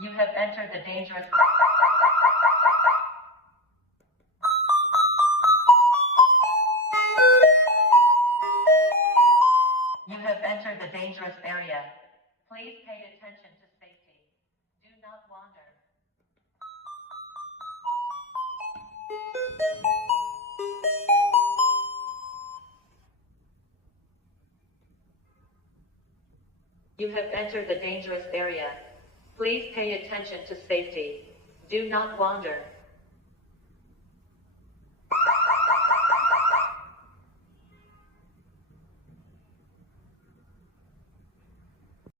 You have entered the dangerous. You have entered the dangerous area. Please pay attention to safety. Do not wander. You have entered the dangerous area. Please pay attention to safety. Do not wander.